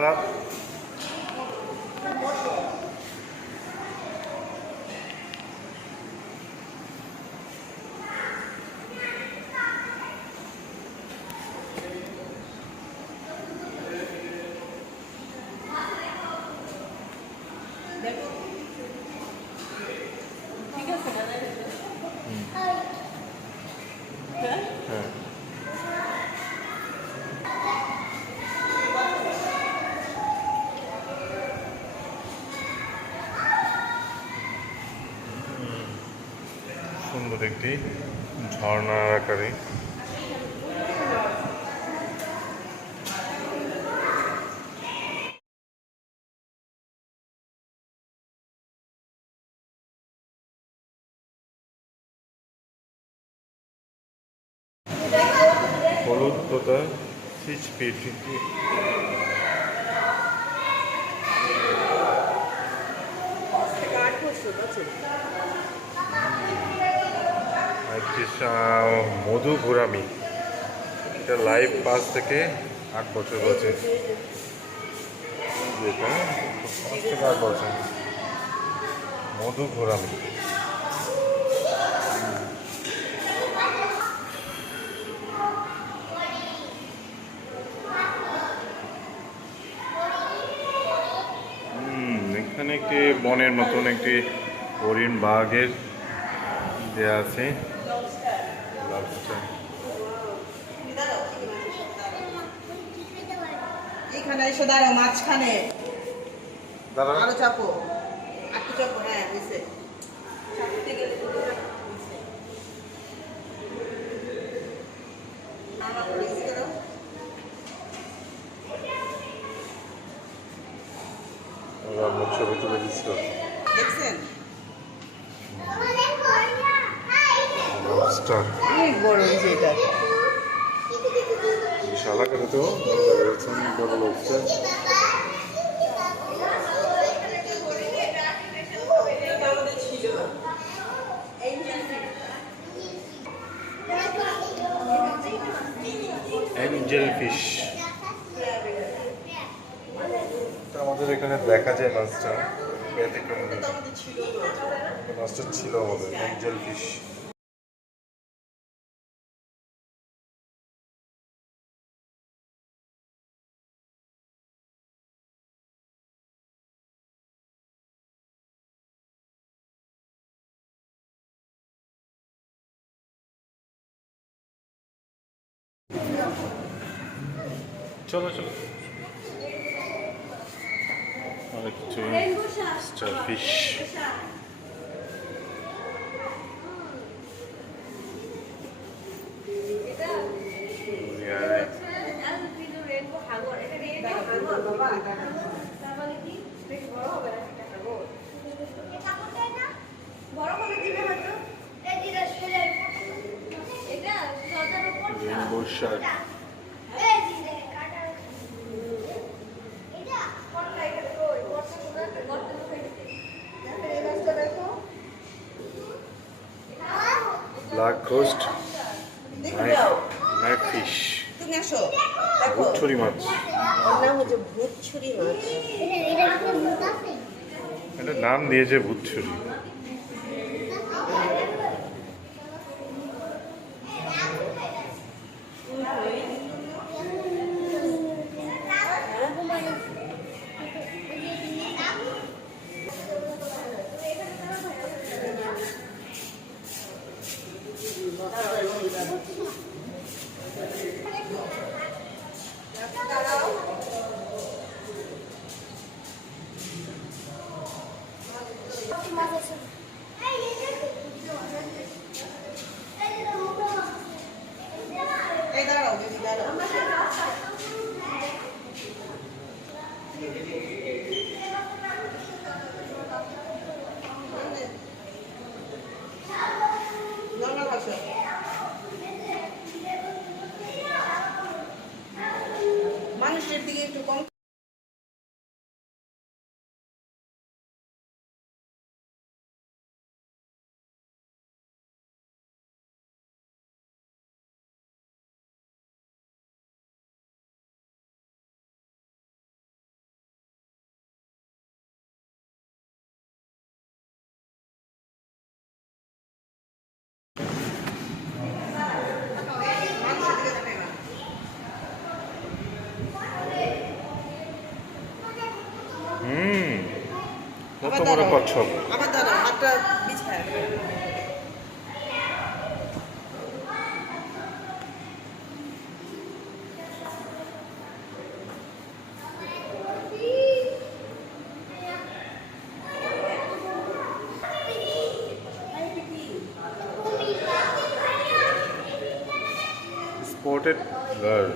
দাঁড়া। হ্যাঁ, সুন্দর একটি ঝর্ণার আকারে হলুদ তোতা সিচ পেটি একটি মধু ঘোরামি, এটা লাইভ 5 থেকে 8 বছর বয়সে, যেটা 5 থেকে 8 বছর মধু ঘোরামি। এখানে একটি বনের মতন একটি হরিণ বাঘের দেয়া আছে। এখানে এসে দাঁড়াও মাঝখানে, আরো চাপো, একটু চাপো, হ্যাঁ হয়েছে। ছবি তুলে দিচ্ছিল, দেখছেন অনেক বড় হয়েছে এটা। বিশাল আকারে তো বড় লবস্টার। অ্যাঞ্জেল ফিশ, আমাদের এখানে দেখা যায় মাছটা, ব্যতিক্রম মাছটা ছিল আমাদের অ্যাঞ্জেল ফিশ। চলো চলো, অনেক কিছু starfish. Rainbow shark, black ghost, night fish, ভুতছড়ি মাছ। এটা নাম দিয়েছে ভুতছড়ি। মানুষের দিকে একটু কম বড় দাঁড়াও কচ্ছপ। আবার দাঁড়াও হাতটা বিছায় স্পটেড গার্ল।